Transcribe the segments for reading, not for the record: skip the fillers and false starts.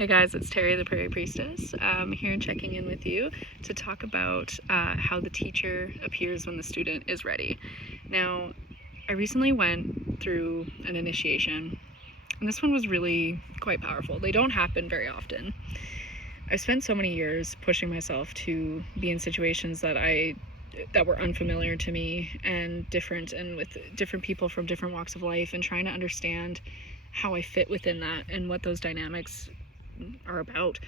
Hey guys, it's Terry the Prairie Priestess. I'm here checking in with you to talk about how the teacher appears when the student is ready. Now, I recently went through an initiation, and this one was really quite powerful. They don't happen very often. I've spent so many years pushing myself to be in situations that were unfamiliar to me and different, and with different people from different walks of life, and trying to understand how I fit within that and what those dynamics are about,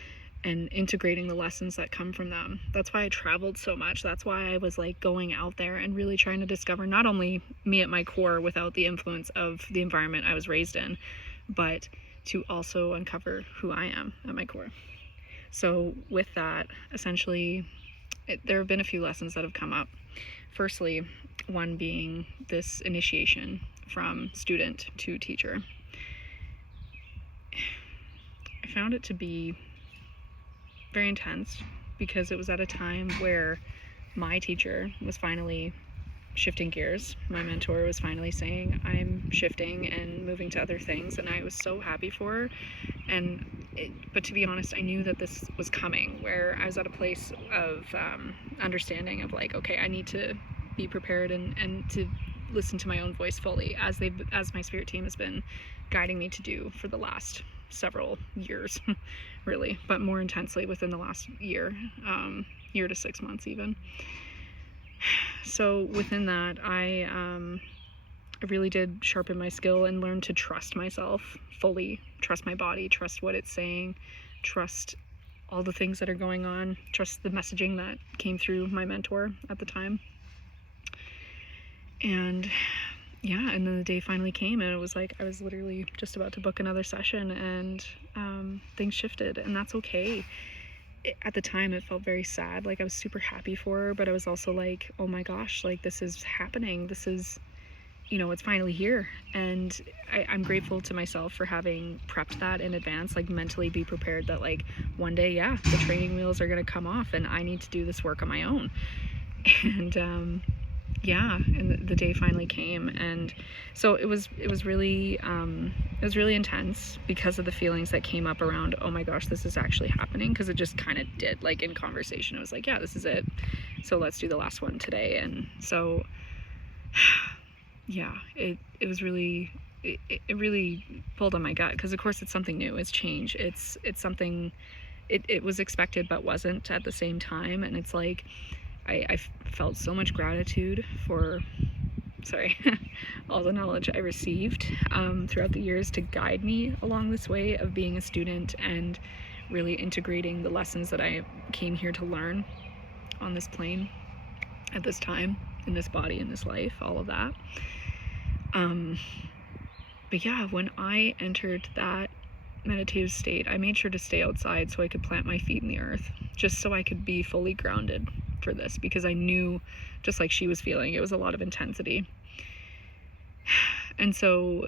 and integrating the lessons that come from them. That's why I traveled so much. That's why I was like going out there and really trying to discover not only me at my core without the influence of the environment I was raised in, but to also uncover who I am at my core. So with that, essentially, there have been a few lessons that have come up. Firstly, one being this initiation from student to teacher. I found it to be very intense because it was at a time where my teacher was finally shifting gears. My mentor was finally saying, I'm shifting and moving to other things, and I was so happy for her. But to be honest, I knew that this was coming, where I was at a place of understanding of like, okay, I need to be prepared and to listen to my own voice fully, as my spirit team has been guiding me to do for the last several years, really, but more intensely within the last year to 6 months even. So within that, I really did sharpen my skill and learn to trust myself fully, trust my body, trust what it's saying, trust all the things that are going on, trust the messaging that came through my mentor at the time. And yeah, and then the day finally came, and it was like I was literally just about to book another session, and things shifted, and that's okay. At the time, it felt very sad. Like, I was super happy for her, but I was also like, oh my gosh, like, this is happening. This is, it's finally here. And I'm grateful to myself for having prepped that in advance, like mentally be prepared that like one day, yeah, the training wheels are going to come off and I need to do this work on my own. And yeah, and the day finally came, and so it was really intense because of the feelings that came up around, oh my gosh, this is actually happening, because it just kind of did. Like, in conversation, it was like, yeah, this is it, so let's do the last one today. And so yeah, it was really, it really pulled on my gut, because of course it's something new, it's change, it's something, it was expected but wasn't at the same time. And it's like I felt so much gratitude for all the knowledge I received throughout the years to guide me along this way of being a student and really integrating the lessons that I came here to learn on this plane at this time, in this body, in this life, all of that. But yeah, when I entered that meditative state, I made sure to stay outside so I could plant my feet in the earth, just so I could be fully grounded for this, because I knew, just like she was feeling, it was a lot of intensity. And so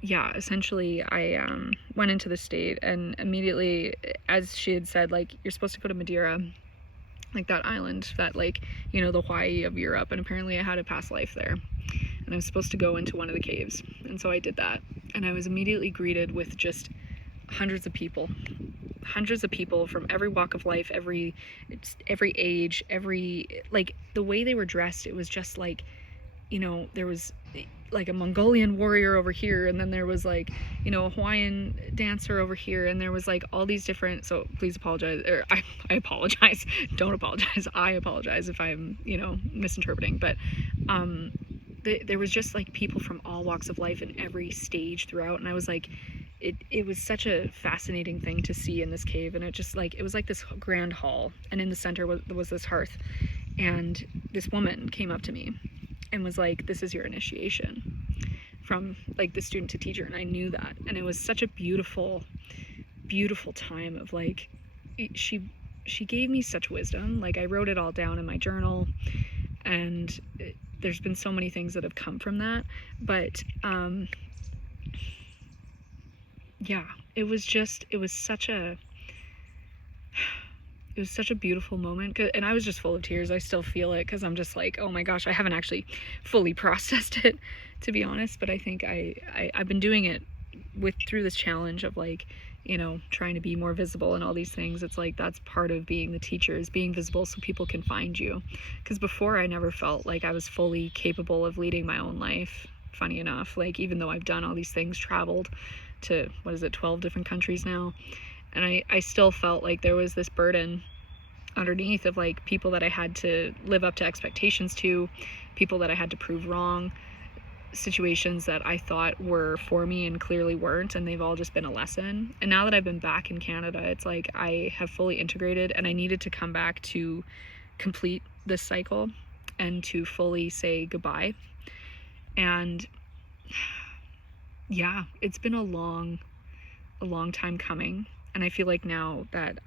yeah, essentially I went into the state, and immediately, as she had said, like, you're supposed to go to Madeira, like that island that, like, the Hawaii of Europe, and apparently I had a past life there, and I was supposed to go into one of the caves. And so I did that, and I was immediately greeted with just hundreds of people from every walk of life, every age, like, the way they were dressed, it was just like, there was like a Mongolian warrior over here, and then there was like, a Hawaiian dancer over here, and there was like all these different, so please apologize, or I apologize, don't apologize, I apologize if I'm, misinterpreting, but there was just like people from all walks of life in every stage throughout. And I was like, it was such a fascinating thing to see in this cave. And it just like, it was like this grand hall, and in the center was this hearth, and this woman came up to me and was like, this is your initiation, from like the student to teacher. And I knew that, and it was such a beautiful time of like, she gave me such wisdom. Like, I wrote it all down in my journal, and there's been so many things that have come from that. But yeah, it was such a beautiful moment, and I was just full of tears. I still feel it, because I'm just like, oh my gosh, I haven't actually fully processed it, to be honest. But I think I've been doing it through this challenge of like you know, trying to be more visible and all these things. It's like that's part of being the teacher, is being visible so people can find you. Because before, I never felt like I was fully capable of leading my own life, funny enough. Like, even though I've done all these things, traveled to, 12 different countries now, and I still felt like there was this burden underneath of like people that I had to live up to expectations to, people that I had to prove wrong, situations that I thought were for me and clearly weren't, and they've all just been a lesson. And now that I've been back in Canada, it's like I have fully integrated, and I needed to come back to complete this cycle and to fully say goodbye. And yeah, it's been a long time coming. And I feel like now that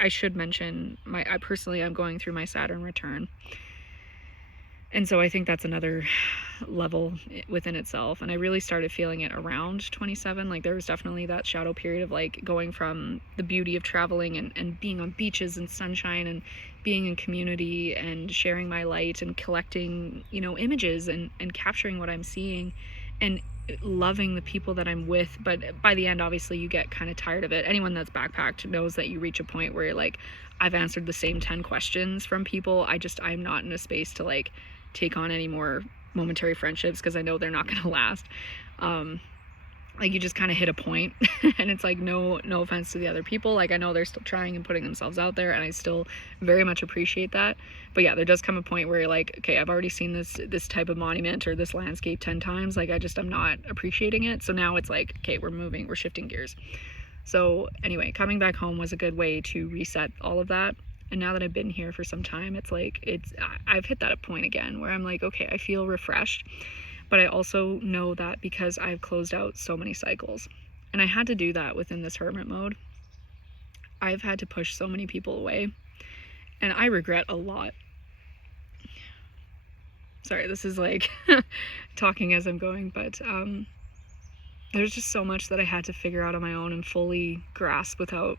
I should mention I personally, I'm going through my Saturn return. And so I think that's another level within itself. And I really started feeling it around 27. Like, there was definitely that shadow period of like going from the beauty of traveling and being on beaches and sunshine and being in community and sharing my light and collecting, you know, images and capturing what I'm seeing and loving the people that I'm with. But by the end, obviously, you get kind of tired of it. Anyone that's backpacked knows that you reach a point where you're like, I've answered the same 10 questions from people. I'm not in a space to like take on any more momentary friendships, because I know they're not going to last. Like, you just kind of hit a point and it's like, no offense to the other people. Like, I know they're still trying and putting themselves out there, and I still very much appreciate that. But yeah, there does come a point where you're like, okay, I've already seen this type of monument or this landscape 10 times. Like, I'm not appreciating it. So now it's like, okay, we're shifting gears. So anyway, coming back home was a good way to reset all of that. And now that I've been here for some time, it's like, I've hit that point again where I'm like, okay, I feel refreshed. But I also know that because I've closed out so many cycles, and I had to do that within this hermit mode, I've had to push so many people away, and I regret a lot. Sorry, this is like talking as I'm going, but there's just so much that I had to figure out on my own and fully grasp without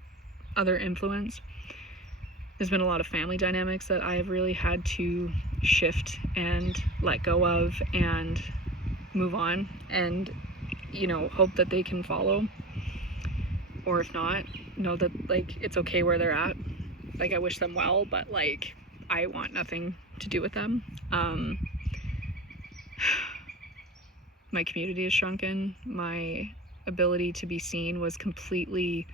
other influence. There's been a lot of family dynamics that I have really had to shift and let go of and move on, and, you know, hope that they can follow, or if not, know that like it's okay where they're at. Like, I wish them well, but like I want nothing to do with them. My community is shrunken. My ability to be seen was completely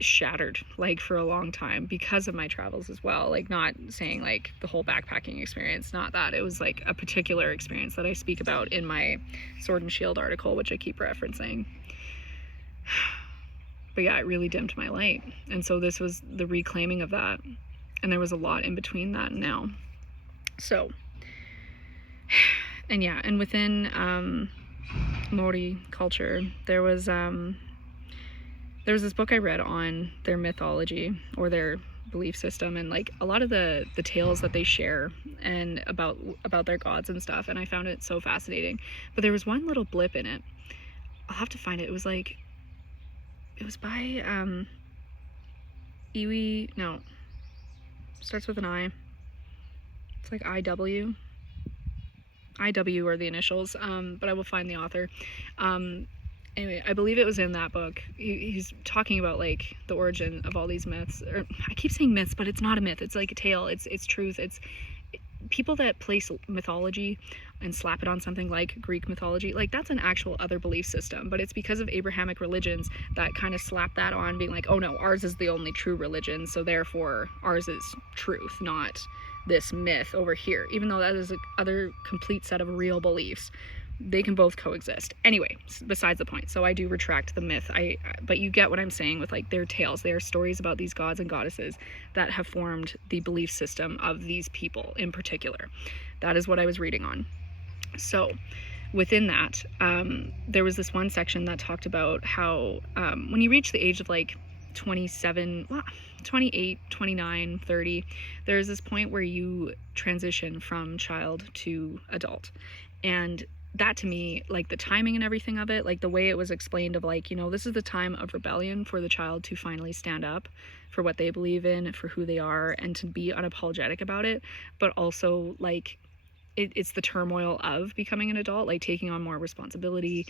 shattered, like, for a long time, because of my travels as well. Like, not saying like the whole backpacking experience, not that. It was like a particular experience that I speak about in my Sword and Shield article, which I keep referencing. But yeah, it really dimmed my light, and so this was the reclaiming of that, and there was a lot in between that and now. So, and yeah, and within Maori culture, there was this book I read on their mythology or their belief system, and like a lot of the tales that they share and about their gods and stuff, and I found it so fascinating. But there was one little blip in it. I'll have to find it. It was by Iwi, no, starts with an I. It's like IW are the initials, but I will find the author. Anyway, I believe it was in that book. He's talking about like the origin of all these myths. Or I keep saying myths, but it's not a myth. It's like a tale. It's truth. It's people that place mythology and slap it on something like Greek mythology. Like, that's an actual other belief system. But it's because of Abrahamic religions that kind of slap that on, being like, oh no, ours is the only true religion, so therefore ours is truth, not this myth over here. Even though that is another complete set of real beliefs. They can both coexist. Anyway, besides the point. So I do retract the myth. But you get what I'm saying with like their tales. They are stories about these gods and goddesses that have formed the belief system of these people in particular. That is what I was reading on. So within that, there was this one section that talked about how when you reach the age of like 27, 28, 29, 30, there's this point where you transition from child to adult. And that, to me, like the timing and everything of it, like the way it was explained of like, you know, this is the time of rebellion for the child to finally stand up for what they believe in, for who they are, and to be unapologetic about it. But also, like, it's the turmoil of becoming an adult, like taking on more responsibility,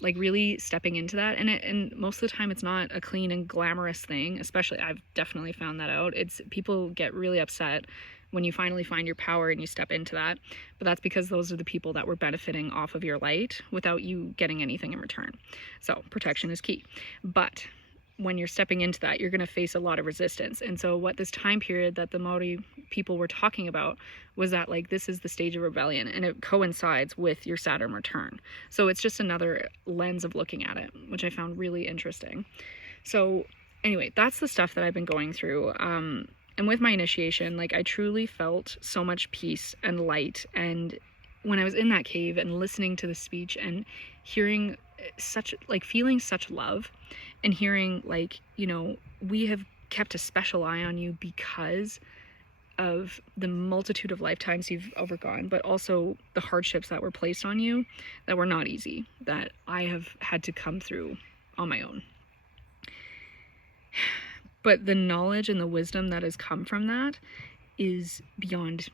like really stepping into that. And most of the time it's not a clean and glamorous thing, especially I've definitely found that out. It's people get really upset when you finally find your power and you step into that. But that's because those are the people that were benefiting off of your light without you getting anything in return. So protection is key. But when you're stepping into that, you're going to face a lot of resistance. And so what this time period that the Maori people were talking about was that, like, this is the stage of rebellion, and it coincides with your Saturn return. So it's just another lens of looking at it, which I found really interesting. So anyway, that's the stuff that I've been going through. And with my initiation, like, I truly felt so much peace and light. And when I was in that cave and listening to the speech and hearing such, like, feeling such love, and hearing, like, you know, we have kept a special eye on you because of the multitude of lifetimes you've overgone, but also the hardships that were placed on you that were not easy, that I have had to come through on my own. But the knowledge and the wisdom that has come from that is beyond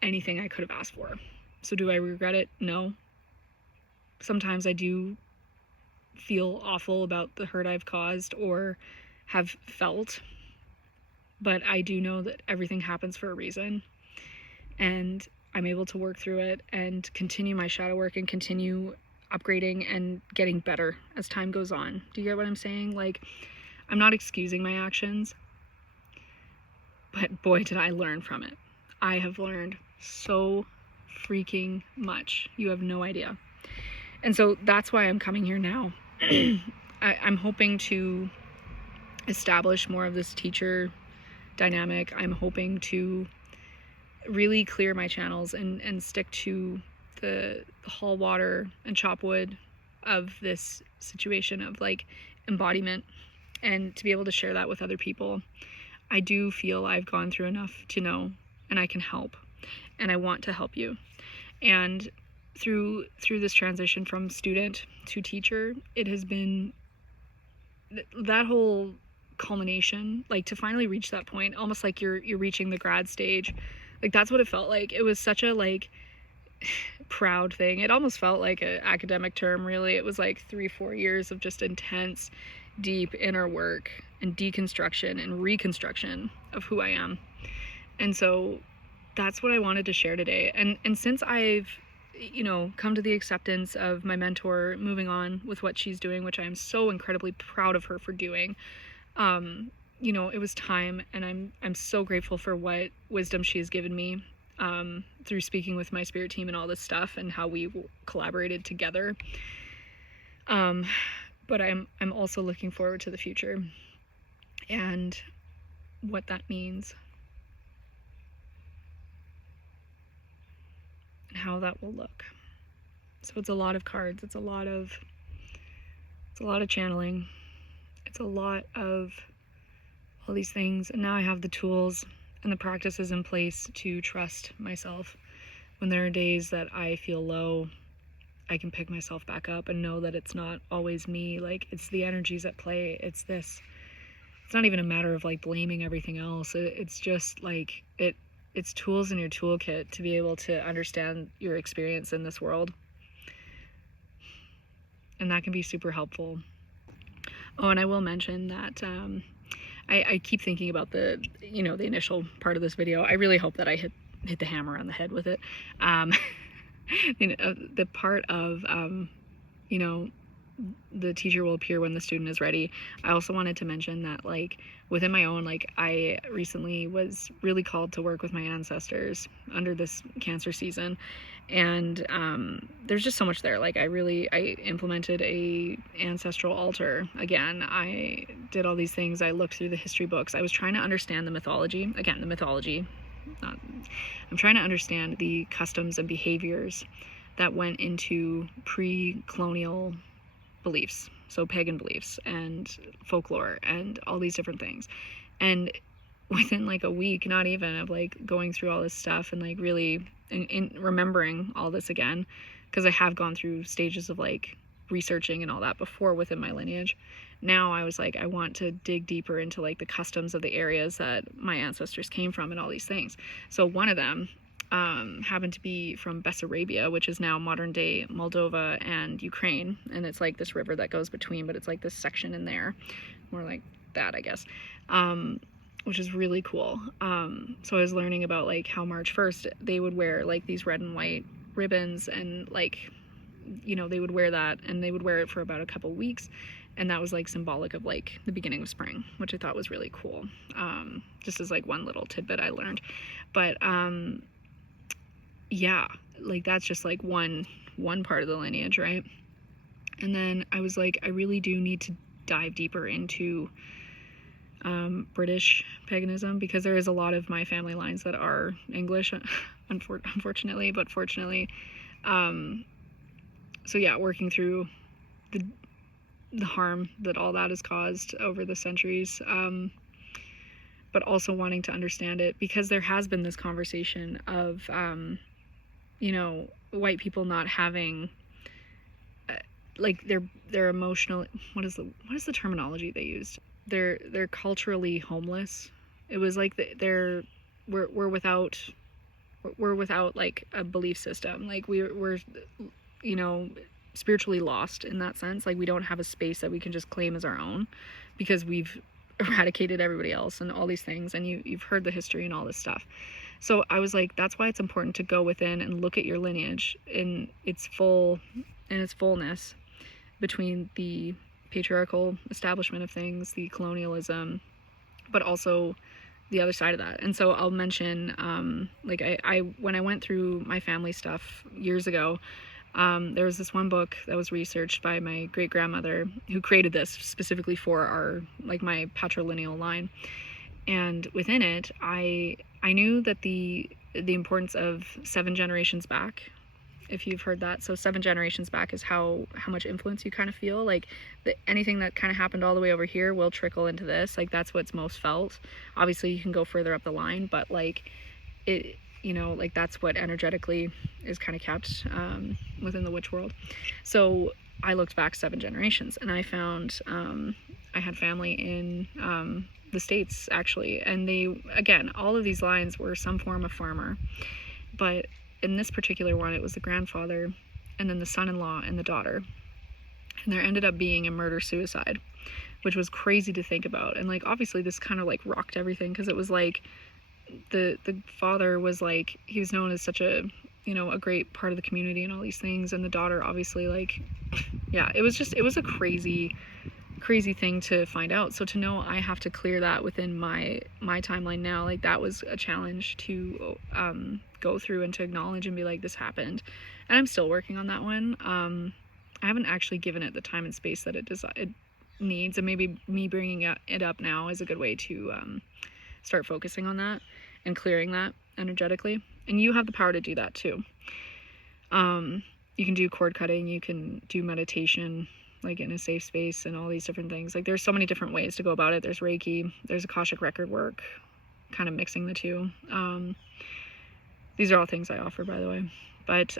anything I could have asked for. So do I regret it? No. Sometimes I do feel awful about the hurt I've caused or have felt, but I do know that everything happens for a reason, and I'm able to work through it and continue my shadow work and continue upgrading and getting better as time goes on. Do you get what I'm saying? Like, I'm not excusing my actions, but boy, did I learn from it. I have learned so freaking much. You have no idea. And so that's why I'm coming here now. I'm hoping to establish more of this teacher dynamic. I'm hoping to really clear my channels and stick to the hall water and chop wood of this situation of, like, embodiment, and to be able to share that with other people. I do feel I've gone through enough to know, and I can help, and I want to help you. And through this transition from student to teacher, it has been that whole culmination, like, to finally reach that point, almost like you're reaching the grad stage. Like, that's what it felt like. It was such a, like, proud thing. It almost felt like an academic term, really. It was like 3-4 years of just intense, deep inner work and deconstruction and reconstruction of who I am. And so that's what I wanted to share today. And since I've, you know, come to the acceptance of my mentor moving on with what she's doing, which I am so incredibly proud of her for doing, you know, it was time, and I'm so grateful for what wisdom she has given me through speaking with my spirit team and all this stuff, and how we collaborated together. But I'm also looking forward to the future and what that means and how that will look. So it's a lot of cards. It's a lot of channeling. It's a lot of all these things. And now I have the tools and the practices in place to trust myself. When there are days that I feel low, I can pick myself back up and know that it's not always me. Like, it's the energies at play. It's this. It's not even a matter of, like, blaming everything else. It's just like it's tools in your toolkit to be able to understand your experience in this world. And that can be super helpful. Oh, and I will mention that I keep thinking about the initial part of this video. I really hope that I hit the hammer on the head with it. The part of, the teacher will appear when the student is ready. I also wanted to mention that, like, within my own, like, I recently was really called to work with my ancestors under this Cancer season. And there's just so much there. Like, I implemented a ancestral altar again. I did all these things. I looked through the history books. I was trying to understand the mythology. Again, the mythology. I'm trying to understand the customs and behaviors that went into pre-colonial beliefs, so pagan beliefs and folklore and all these different things. And within, like, a week, not even, of, like, going through all this stuff and, like, really in remembering all this again, because I have gone through stages of, like, researching and all that before within my lineage. Now I was like, I want to dig deeper into, like, the customs of the areas that my ancestors came from and all these things. So one of them happened to be from Bessarabia, which is now modern day Moldova and Ukraine, and it's like this river that goes between, but it's like this section in there, more like that, I guess, which is really cool. So I was learning about like how March 1st they would wear like these red and white ribbons, and like, you know, they would wear that, and they would wear it for about a couple weeks, and that was like symbolic of like the beginning of spring, which I thought was really cool. Just as like one little tidbit I learned. But yeah, like that's just like one part of the lineage, right? And then I was like, I really do need to dive deeper into British paganism, because there is a lot of my family lines that are English, unfortunately, but fortunately. So yeah, working through the harm that all that has caused over the centuries, but also wanting to understand it, because there has been this conversation of you know, white people not having like their emotional, what is the terminology they used? They're culturally homeless. It was like we're without like a belief system. Like we're you know, spiritually lost in that sense. Like we don't have a space that we can just claim as our own, because we've eradicated everybody else and all these things, and you've heard the history and all this stuff. So I was like, that's why it's important to go within and look at your lineage in its fullness, between the patriarchal establishment of things, the colonialism, but also the other side of that. And so I'll mention, like I when I went through my family stuff years ago, there was this one book that was researched by my great grandmother, who created this specifically for our, like my patrilineal line. And within it, I knew that the importance of 7 generations back, if you've heard that. So 7 generations back is how much influence you kind of feel. Like anything that kind of happened all the way over here will trickle into this. Like that's what's most felt. Obviously, you can go further up the line, but like it, you know, like that's what energetically is kind of kept within the witch world. So I looked back 7 generations, and I found I had family in the States, actually, and they, again, all of these lines were some form of farmer, but in this particular one, it was the grandfather, and then the son-in-law and the daughter, and there ended up being a murder-suicide, which was crazy to think about. And like obviously this kind of like rocked everything, because it was like the father was like, he was known as such a, you know, a great part of the community and all these things, and the daughter obviously, like, yeah, it was a crazy thing to find out. So to know I have to clear that within my timeline now, like that was a challenge to go through and to acknowledge and be like, this happened. And I'm still working on that one. I haven't actually given it the time and space that it needs, and maybe me bringing it up now is a good way to start focusing on that and clearing that energetically. And you have the power to do that too. You can do cord cutting, you can do meditation, like in a safe space, and all these different things. Like there's so many different ways to go about it. There's Reiki, there's Akashic record work, kind of mixing the two. These are all things I offer, by the way, but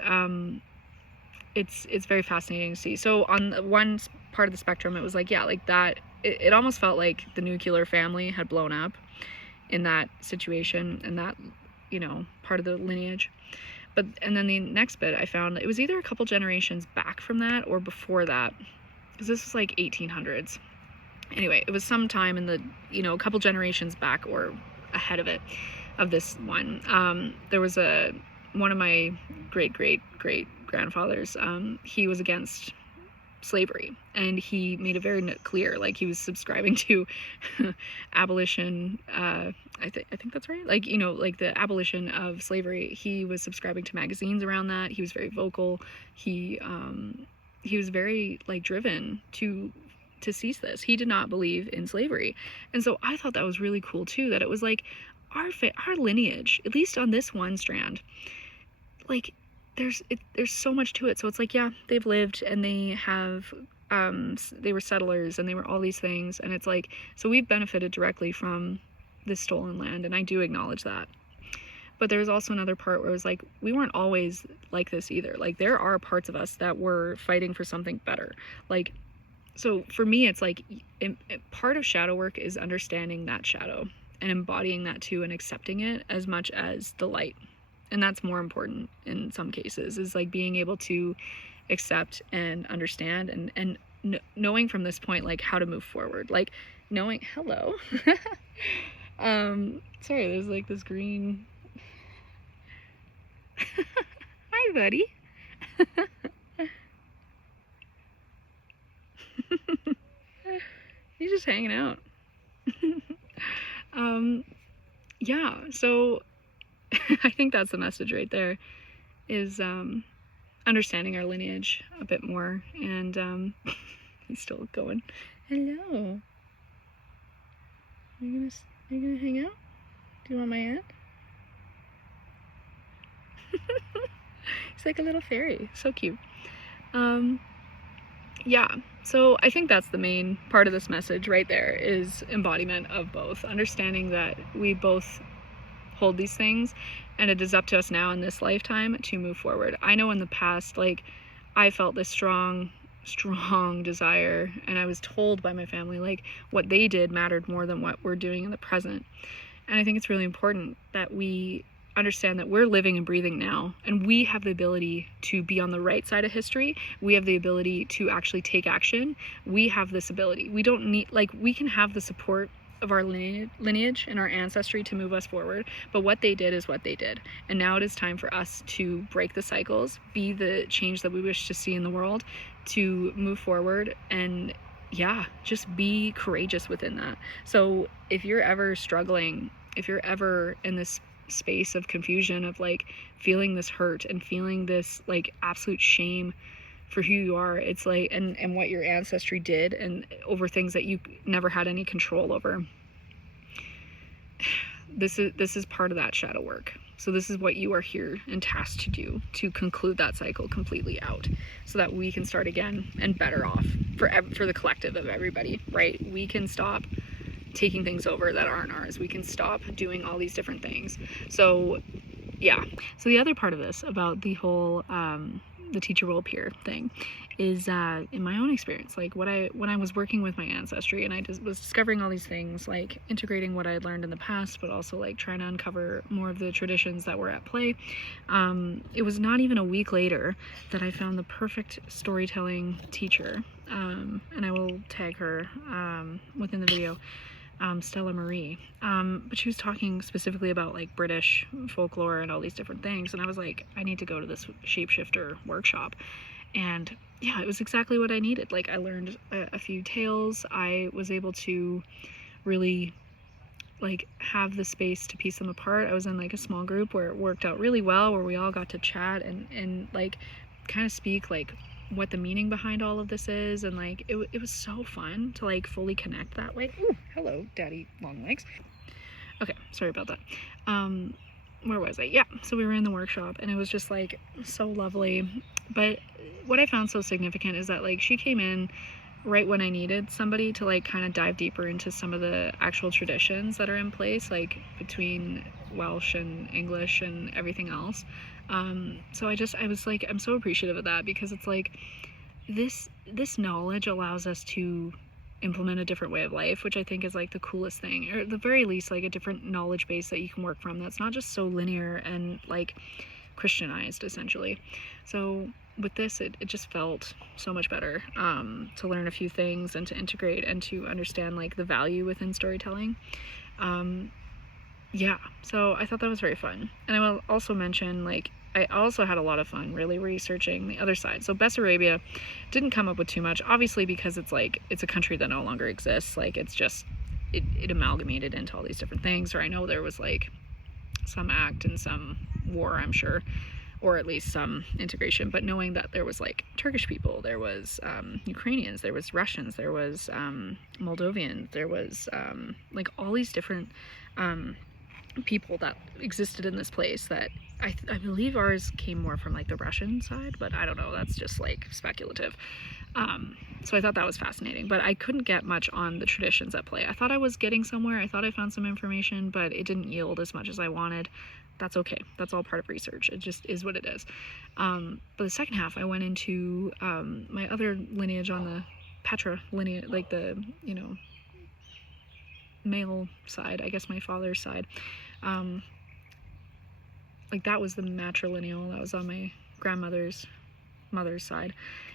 it's very fascinating to see. So on one part of the spectrum, it was like, yeah, like that, it almost felt like the nuclear family had blown up in that situation, and that, you know, part of the lineage. But and then the next bit, I found it was either a couple generations back from that or before that, because this was like 1800s. Anyway, it was sometime in the, you know, a couple generations back or ahead of it, of this one. There was one of my great grandfathers, he was against slavery, and he made it very clear, like he was subscribing to abolition, I think that's right, like, you know, like the abolition of slavery. He was subscribing to magazines around that. He was very vocal. He was very like driven to cease this. He did not believe in slavery. And so I thought that was really cool too, that it was like our lineage, at least on this one strand, like there's so much to it. So it's like, yeah, they've lived, and they have they were settlers, and they were all these things, and it's like, so we've benefited directly from this stolen land, and I do acknowledge that. But there's also another part where it was like, we weren't always like this either. Like there are parts of us that were fighting for something better. Like, so for me, it's like part of shadow work is understanding that shadow and embodying that too, and accepting it as much as the light. And that's more important in some cases, is like being able to accept and understand and knowing from this point like how to move forward, like knowing, hello. Sorry, there's like this green. Hi, buddy. He's just hanging out. Yeah, so I think that's the message right there, is understanding our lineage a bit more. And he's still going. Hello. Are you gonna hang out? Do you want my hand? He's like a little fairy. So cute. Yeah, so I think that's the main part of this message right there, is embodiment of both. Understanding that we both hold these things, and it is up to us now in this lifetime to move forward. I know in the past, like, I felt this strong desire, and I was told by my family, like, what they did mattered more than what we're doing in the present. And I think it's really important that we understand that we're living and breathing now, and we have the ability to be on the right side of history. We have the ability to actually take action. We have this ability. We don't need, like, we can have the support of our lineage and our ancestry to move us forward, but what they did is what they did. And now it is time for us to break the cycles, be the change that we wish to see in the world, to move forward, and yeah, just be courageous within that. So if you're ever struggling, if you're ever in this space of confusion, of like feeling this hurt and feeling this like absolute shame for who you are, it's like, and what your ancestry did, and over things that you never had any control over, this is part of that shadow work. So this is what you are here and tasked to do, to conclude that cycle completely out, so that we can start again and better off for the collective of everybody, right? We can stop taking things over that aren't ours. We can stop doing all these different things. So yeah. So the other part of this about the whole the teacher will appear thing is in my own experience, like when I was working with my ancestry, and I just was discovering all these things, like integrating what I had learned in the past, but also like trying to uncover more of the traditions that were at play. It was not even a week later that I found the perfect storytelling teacher, and I will tag her within the video. Stella Marie, but she was talking specifically about like British folklore and all these different things, and I was like, I need to go to this shapeshifter workshop. And yeah, it was exactly what I needed. Like, I learned a few tales. I was able to really like have the space to piece them apart. I was in like a small group where it worked out really well, where we all got to chat and like kind of speak like what the meaning behind all of this is, and like it was so fun to like fully connect that way. Ooh, hello, daddy long legs. Okay, sorry about that. Where was I? Yeah, so we were in the workshop, and it was just like so lovely. But what I found so significant is that like she came in right when I needed somebody to like kind of dive deeper into some of the actual traditions that are in place, like between Welsh and English and everything else. So I was like, I'm so appreciative of that, because it's like this knowledge allows us to implement a different way of life, which I think is like the coolest thing, or at the very least like a different knowledge base that you can work from, that's not just so linear and like Christianized essentially. So with this, it just felt so much better to learn a few things and to integrate and to understand like the value within storytelling. Yeah, so I thought that was very fun. And I will also mention, like, I also had a lot of fun really researching the other side. So Bessarabia didn't come up with too much, obviously, because it's like, it's a country that no longer exists. Like, it's just, it amalgamated into all these different things. Or I know there was like some act and some war, I'm sure, or at least some integration. But knowing that there was like Turkish people, there was Ukrainians, there was Russians, there was Moldovan, there was like all these different people that existed in this place, that I believe ours came more from like the Russian side, but I don't know, that's just like speculative. So I thought that was fascinating, but I couldn't get much on the traditions at play. I thought I was getting somewhere, I thought I found some information, but it didn't yield as much as I wanted. That's okay, that's all part of research, it just is what it is. But the second half I went into my other lineage on the Petra lineage, like the, you know, male side, I guess my father's side. like that was the matrilineal, that was on my grandmother's mother's side.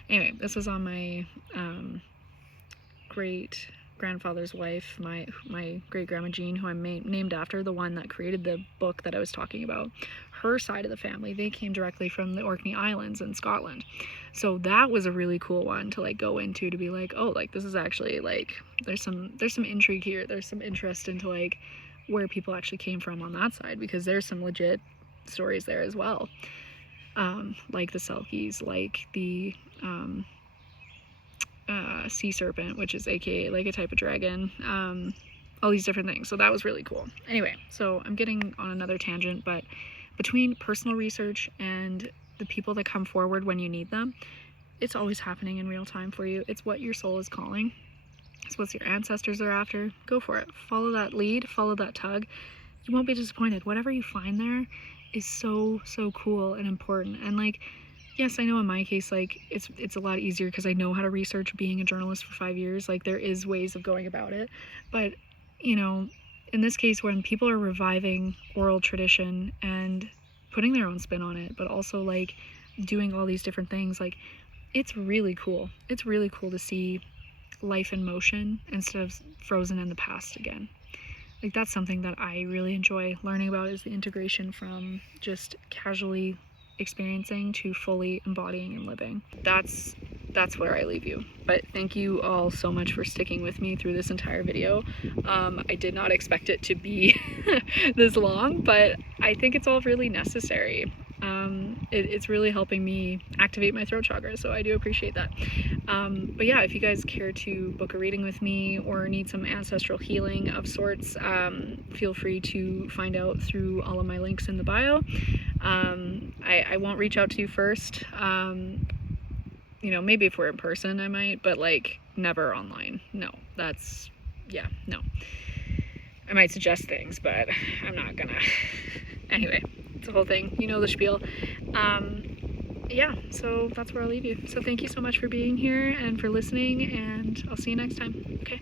Anyway, this is on my great grandfather's wife, my great grandma Jean, who I'm named after, the one that created the book that I was talking about. Her side of the family, they came directly from the Orkney Islands in Scotland. So that was a really cool one to like go into, to be like, oh, like this is actually like there's some intrigue here, there's some interest into like where people actually came from on that side, because there's some legit stories there as well. Like the Selkies, like the sea serpent, which is aka like a type of dragon, all these different things. So that was really cool. Anyway, so I'm getting on another tangent, but between personal research and the people that come forward when you need them, it's always happening in real time for you. It's what your soul is calling. It's what your ancestors are after. Go for it. Follow that lead, follow that tug. You won't be disappointed. Whatever you find there is so cool and important. And like, yes, I know in my case, like it's a lot easier because I know how to research, being a journalist for 5 years. Like there is ways of going about it, but you know, in this case, when people are reviving oral tradition and putting their own spin on it, but also like doing all these different things, like it's really cool. It's really cool to see life in motion instead of frozen in the past again. Like that's something that I really enjoy learning about, is the integration from just casually experiencing to fully embodying and living. That's where I leave you. But thank you all so much for sticking with me through this entire video. I did not expect it to be this long, but I think it's all really necessary. It's really helping me activate my throat chakra, so I do appreciate that. But yeah, if you guys care to book a reading with me or need some ancestral healing of sorts, feel free to find out through all of my links in the bio. I won't reach out to you first. You know, maybe if we're in person I might, but like never online. No, that's, yeah, no. I might suggest things, but I'm not gonna. Anyway, it's a whole thing. You know the spiel. Yeah, so that's where I'll leave you. So thank you so much for being here and for listening, and I'll see you next time. Okay.